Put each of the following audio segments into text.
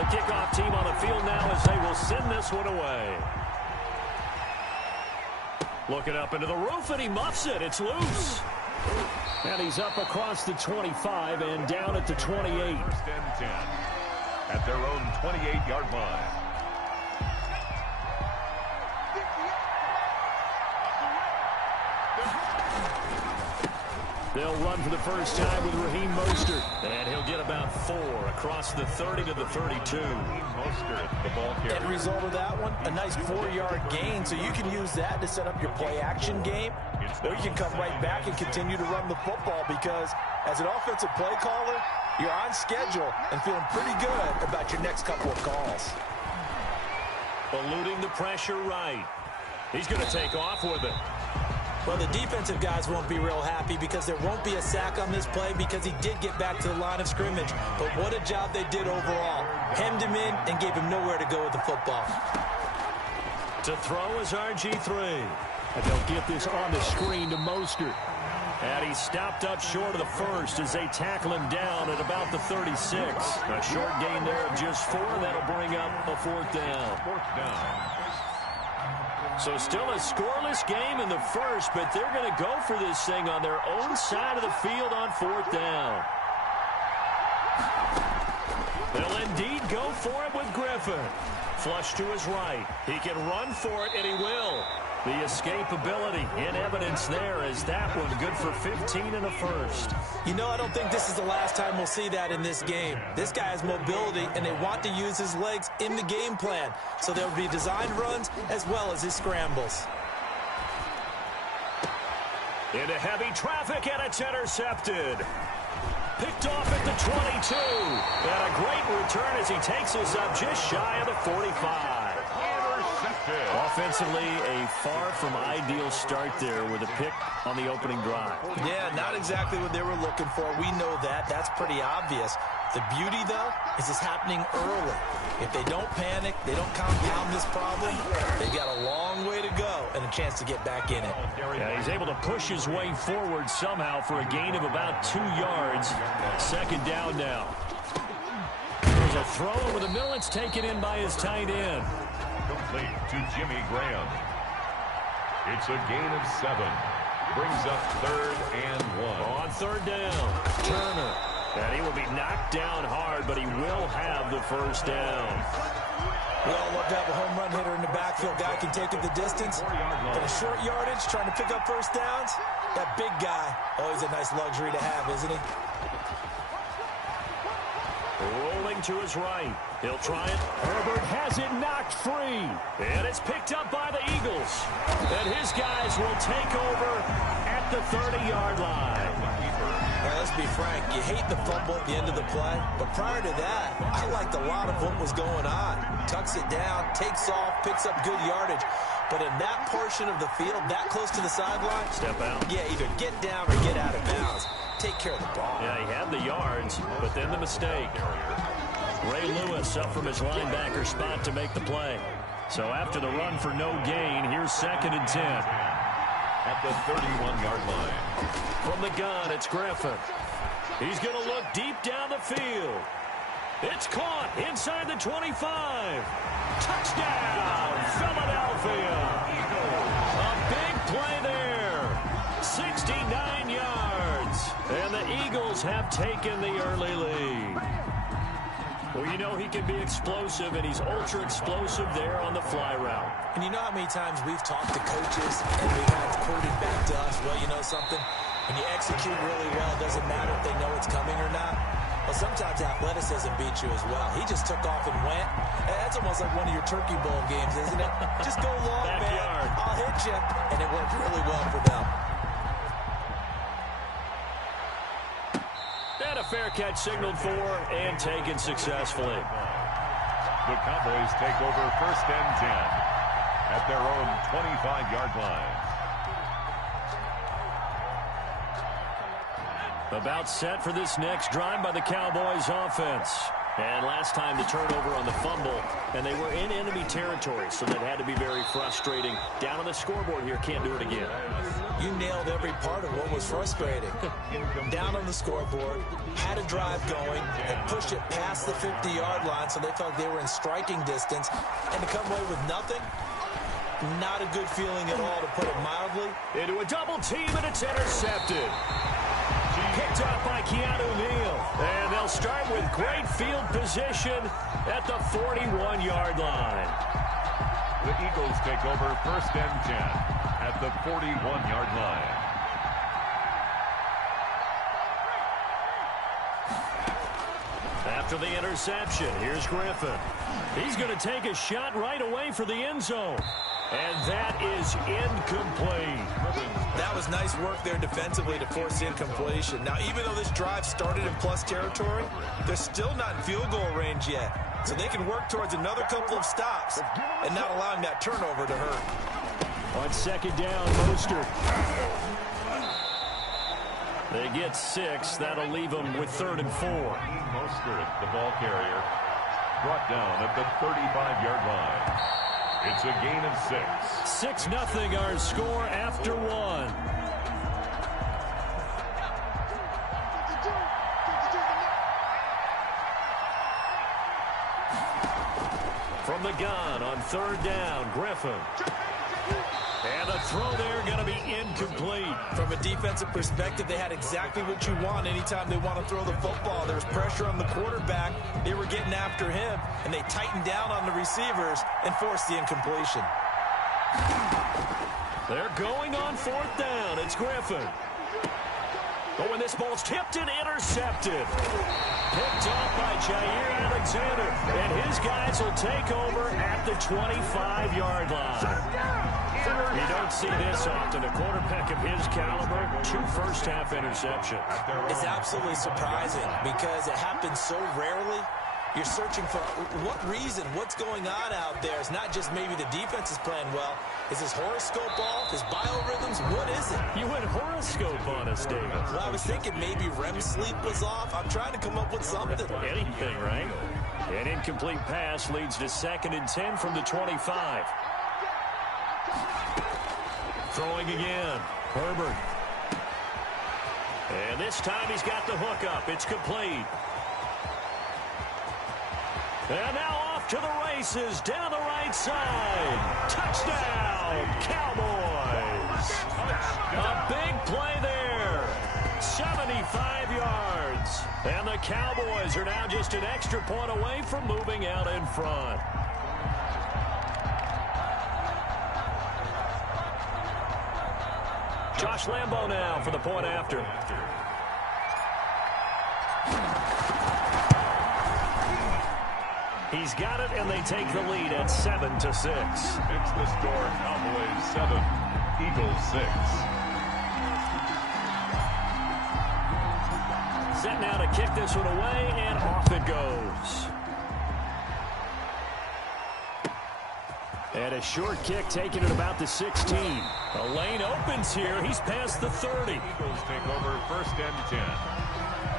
The kickoff team on the field now as they will send this one away. Looking up into the roof, and he muffs it. It's loose. And he's up across the 25 and down at the 28. First and 10 at their own 28-yard line. They'll run for the first time with Raheem Mostert. And he'll get about 4 across the 30 to the 32. Mostert, the ball carrier. End result of that one, a nice 4-yard gain. So you can use that to set up your play-action game. Or you can come right back and continue to run the football because as an offensive play caller, you're on schedule and feeling pretty good about your next couple of calls. Eluding the pressure right. He's going to take off with it. Well, the defensive guys won't be real happy because there won't be a sack on this play because he did get back to the line of scrimmage. But what a job they did overall. Hemmed him in and gave him nowhere to go with the football. To throw is RG3. And they'll get this on the screen to Mostert. And he's stopped up short of the first as they tackle him down at about the 36. A short gain there of just 4. That'll bring up a 4th down. 4th down. So still a scoreless game in the first, but they're going to go for this thing on their own side of the field on 4th down. They'll indeed go for it with Griffin. Flush to his right. He can run for it, and he will. The escapability in evidence there as that one good for 15 and a first. You know, I don't think this is the last time we'll see that in this game. This guy has mobility, and they want to use his legs in the game plan. So there will be designed runs as well as his scrambles. Into heavy traffic, and it's intercepted. Picked off at the 22. And a great return as he takes us up just shy of the 45. Offensively, a far from ideal start there with a pick on the opening drive. Yeah, not exactly what they were looking for. We know that. That's pretty obvious. The beauty, though, is it's happening early. If they don't panic, they don't compound this problem, they've got a long way to go and a chance to get back in it. Yeah, he's able to push his way forward somehow for a gain of about 2 yards. 2nd down now. There's a throw over the middle. It's taken in by his tight end. Complete to Jimmy Graham. It's a gain of 7. Brings up 3rd and 1. On 3rd down, Turner. And he will be knocked down hard, but he will have the first down. We all love to have a home run hitter in the backfield. Guy can take it the distance. But a short yardage, trying to pick up first downs, that big guy, always a nice luxury to have, isn't he? Rolling to his right. He'll try it. Herbert has it knocked free. And it's picked up by the Eagles. And his guys will take over at the 30-yard line. Now, let's be frank. You hate the fumble at the end of the play. But prior to that, I liked a lot of what was going on. Tucks it down, takes off, picks up good yardage. But in that portion of the field, that close to the sideline, step out. Yeah, either get down or get out of bounds. Take care of the ball. Yeah, he had the yards, but then the mistake. Ray Lewis up from his linebacker spot to make the play. So after the run for no gain, here's 2nd and 10. At the 31-yard line. From the gun, it's Griffin. He's going to look deep down the field. It's caught inside the 25. Touchdown, Philadelphia. A big play there. 69 yards. And the Eagles have taken the early lead. Well, you know he can be explosive, and he's ultra-explosive there on the fly route. And you know how many times we've talked to coaches and we've had quoted back to us, well, you know something? When you execute really well, it doesn't matter if they know it's coming or not. Well, sometimes athleticism beats you as well. He just took off and went. And that's almost like one of your Turkey Bowl games, isn't it? Just go long, Backyard. man. I'll hit you. And it worked really well for them. And a fair catch signaled for and taken successfully. The Cowboys take over 1st and 10 at their own 25-yard line. About set for this next drive by the Cowboys offense. And last time the turnover on the fumble, and they were in enemy territory, so that had to be very frustrating. Down on the scoreboard here, can't do it again. You nailed every part of what was frustrating. Down on the scoreboard, had a drive going, and pushed it past the 50-yard line, so they felt they were in striking distance, and to come away with nothing, not a good feeling at all, to put it mildly. Into a double team, and it's intercepted. Picked up by Keanu Neal. And they'll start with great field position at the 41-yard line. The Eagles take over 1st and 10 at the 41-yard line. After the interception, here's Griffin. He's going to take a shot right away for the end zone. And that is incomplete. That was nice work there defensively to force the incompletion. Now, even though this drive started in plus territory, they're still not in field goal range yet. So they can work towards another couple of stops and not allowing that turnover to hurt. On 2nd down, Mostert. They get 6. That'll leave them with 3rd and 4. Mostert, the ball carrier, brought down at the 35-yard line. It's a gain of 6. 6-0 our score after 1. From the gun on 3rd down, Griffin. And the throw there going to be incomplete. From a defensive perspective, they had exactly what you want anytime they want to throw the football. There's pressure on the quarterback. They were getting after him, and they tightened down on the receivers and forced the incompletion. They're going on 4th down. It's Griffin. Oh, and this ball's tipped and intercepted. Picked off by Jair Alexander. And his guys will take over at the 25-yard line. You don't see this often. A quarterback of his caliber, 2 first-half interceptions. It's absolutely surprising because it happens so rarely. You're searching for what reason, what's going on out there. It's not just maybe the defense is playing well. Is his horoscope off? His biorhythms? What is it? You went horoscope on us, David. Well, I was thinking maybe REM sleep was off. I'm trying to come up with something. Anything, right? An incomplete pass leads to 2nd and 10 from the 25. Throwing again. Herbert. And this time he's got the hook up. It's complete. And now off to the races down the right side. Touchdown, Cowboys. A big play there. 75 yards. And the Cowboys are now just an extra point away from moving out in front. Josh Lambo now for the point after. He's got it, and they take the lead at 7-6. It's the score. Cowboys 7, Eagles 6. Set now to kick this one away, and off it goes. And a short kick taken at about the 16. A lane opens here. He's past the 30. Eagles take over 1st and 10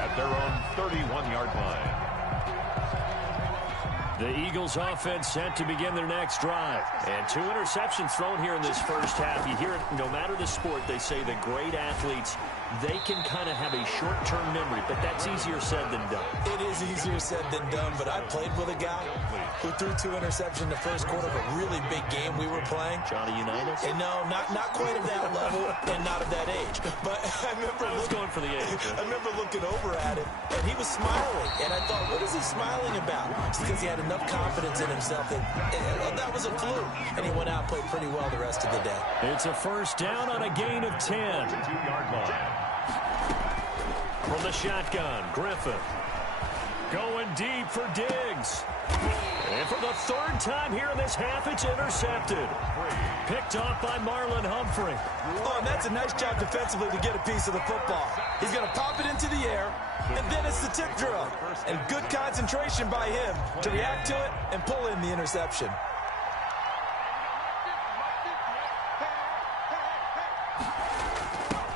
at their own 31-yard line. The Eagles offense set to begin their next drive. And 2 interceptions thrown here in this first half. You hear it, no matter the sport, they say the great athletes, they can kind of have a short-term memory, but that's easier said than done. It is easier said than done, but I played with a guy who threw 2 interceptions in the first quarter of a really big game we were playing. Johnny Unitas? And no, not quite of that level and not of that age. But I remember going for the age. I remember looking over at him, and he was smiling. And I thought, what is he smiling about? It's because he had enough confidence in himself that was a fluke. And he went out and played pretty well the rest of the day. It's a first down on a gain of 10. 2-yard line. From the shotgun, Griffin. Going deep for Diggs. And for the 3rd time here in this half, it's intercepted. Picked off by Marlon Humphrey. Oh, and that's a nice job defensively to get a piece of the football. He's going to pop it into the air, and then it's the tip drill. And good concentration by him to react to it and pull in the interception.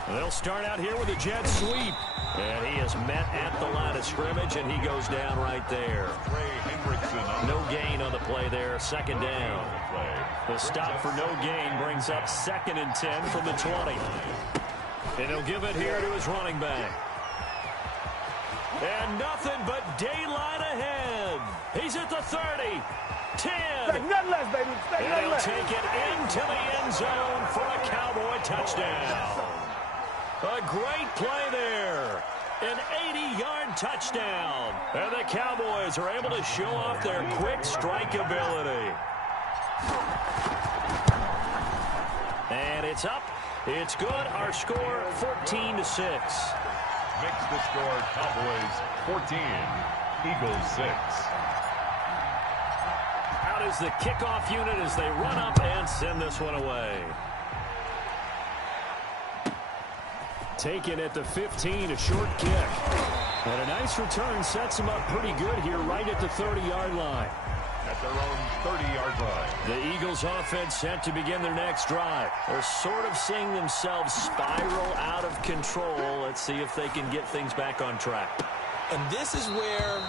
They'll start out here with a jet sweep. And he is met at the line of scrimmage, and he goes down right there. No gain on the play there, 2nd down. The stop for no gain brings up 2nd and 10 from the 20. And he'll give it here to his running back. And nothing but daylight ahead. He's at the 30, 10. Nothing less, baby. And he'll take it into the end zone for a Cowboy touchdown. A great play there. An 80-yard touchdown. And the Cowboys are able to show off their quick strike ability. And it's up. It's good. Our score, 14-6. Makes the score Cowboys 14, Eagles 6. Out is the kickoff unit as they run up and send this one away. Taken at the 15, a short kick. And a nice return sets them up pretty good here right at the 30-yard line. At their own 30-yard line. The Eagles offense set to begin their next drive. They're sort of seeing themselves spiral out of control. Let's see if they can get things back on track. And this is where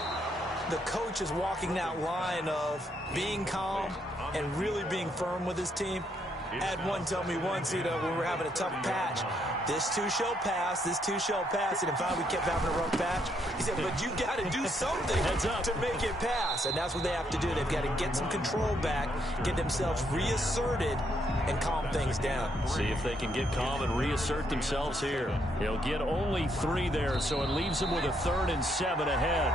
the coach is walking that line of being calm and really being firm with his team. I had one tell me once, when we were having a tough patch, this too shall pass, this too shall pass. And finally we kept having a rough patch. He said, but you got to do something to make it pass. And that's what they have to do. They've got to get some control back, get themselves reasserted, and calm things down. See if they can get calm and reassert themselves here. He'll get only 3 there, so it leaves them with a 3rd and 7 ahead.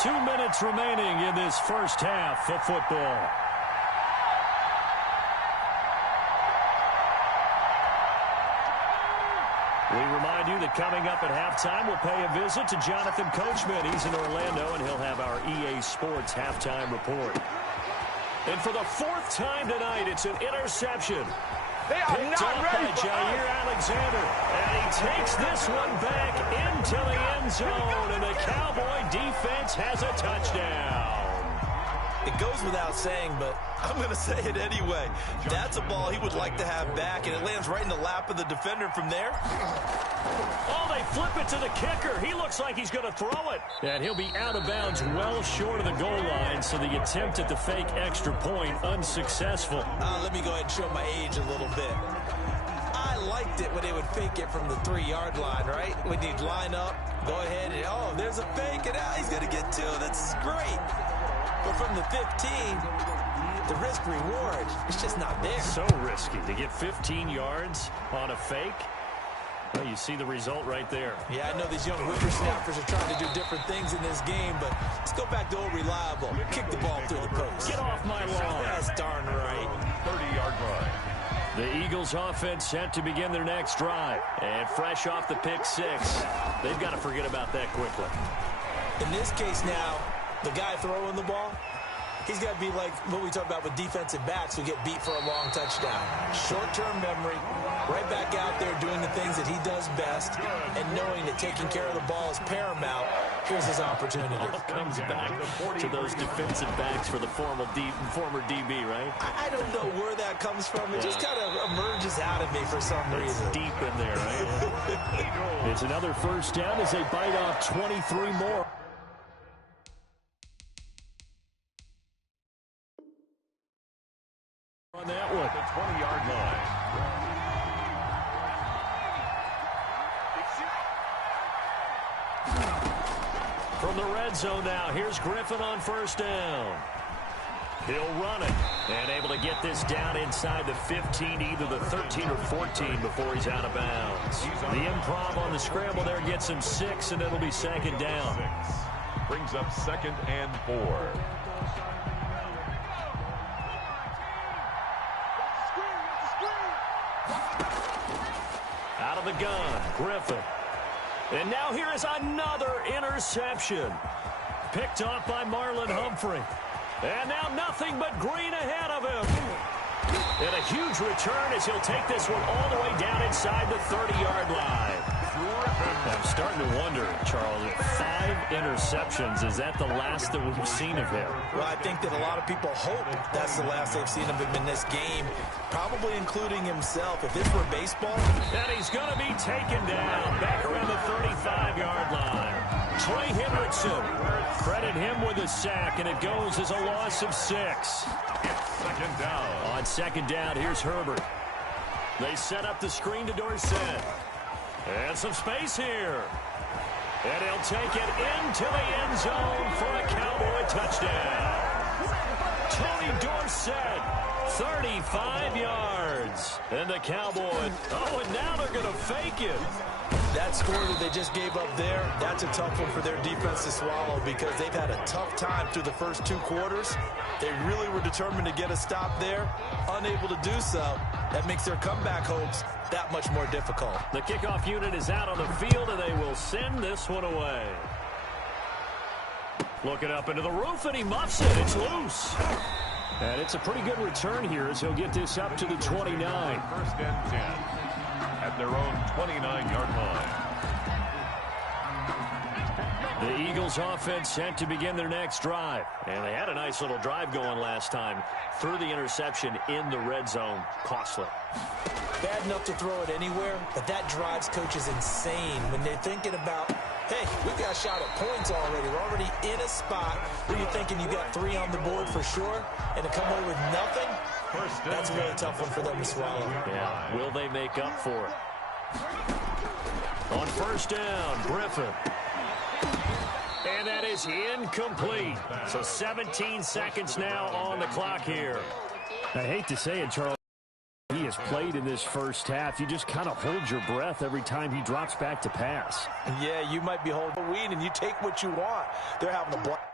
2 minutes remaining in this first half of football. We remind you that coming up at halftime, we'll pay a visit to Jonathan Coachman. He's in Orlando, and he'll have our EA Sports halftime report. And for the 4th time tonight, it's an interception. They are Picked not up ready by for Jair Alexander. And he takes this one back into the end zone, and the Cowboy defense has a touchdown. It goes without saying, but I'm going to say it anyway. That's a ball he would like to have back, and it lands right in the lap of the defender from there. Oh, they flip it to the kicker. He looks like he's going to throw it. And he'll be out of bounds well short of the goal line, so the attempt at the fake extra point unsuccessful. Let me go ahead and show my age a little bit. I liked it when they would fake it from the 3-yard line, right? When you'd line up, go ahead, and oh, there's a fake, and now he's going to get 2. That's great. But from the 15, the risk-reward, it's just not there. So risky to get 15 yards on a fake. Well, you see the result right there. Yeah, I know these young whippersnappers are trying to do different things in this game, but let's go back to old reliable. Kick the ball through the post. Get off my lawn. That's darn right. 30-yard line. The Eagles offense set to begin their next drive. And fresh off the pick 6, they've got to forget about that quickly. In this case now, the guy throwing the ball, he's got to be like what we talk about with defensive backs who get beat for a long touchdown. Short-term memory, right back out there doing the things that he does best, and knowing that taking care of the ball is paramount. Here's his opportunity. All comes back to those defensive backs for the former DB, right? I don't know where that comes from. It just kind of emerges out of me for some reason. Deep in there, right? It's another first down as they bite off 23 more. On that one. The 20-yard line. From the red zone now, here's Griffin on first down. He'll run it and able to get this down inside the 15, either the 13 or 14 before he's out of bounds. The improv on the scramble there gets him 6, and it'll be 2nd down. 6. Brings up 2nd and 4. Out of the gun, Griffin. And now here is another interception. Picked off by Marlon Humphrey. And now nothing but green ahead of him. And a huge return as he'll take this one all the way down inside the 30-yard line. I'm starting to wonder, Charles, 5 interceptions, is that the last that we've seen of him? Well, I think that a lot of people hope that's the last they've seen of him in this game, probably including himself. If this were baseball. And he's going to be taken down back around the 35-yard line. Trey Hendrickson, credit him with a sack, and it goes as a loss of 6. Second down. On 2nd down, here's Herbert. They set up the screen to Dorsett. And some space here. And he'll take it into the end zone for a Cowboy touchdown. Tony Dorsett, 35 yards. And the Cowboys, and now they're going to fake it. That score that they just gave up there, that's a tough one for their defense to swallow because they've had a tough time through the first 2 quarters. They really were determined to get a stop there, unable to do so. That makes their comeback hopes that much more difficult. The kickoff unit is out on the field, and they will send this one away. Looking up into the roof, and he muffs it. It's loose. And it's a pretty good return here as he'll get this up to the 29. First and 10 at their own 29-yard line. The Eagles offense set to begin their next drive. And they had a nice little drive going last time. Threw the interception in the red zone. Costly. Bad enough to throw it anywhere, but that drives coaches insane when they're thinking about, hey, we've got a shot at points already. We're already in a spot where you're thinking you got 3 on the board for sure, and to come away with nothing, that's a really tough one for them to swallow. Yeah, will they make up for it? On first down, Griffin. And that is incomplete. So 17 seconds now on the clock here. I hate to say it, Charles. He has played in this first half. You just kind of hold your breath every time he drops back to pass. Yeah, you might be holding a weed and you take what you want. They're having a blast.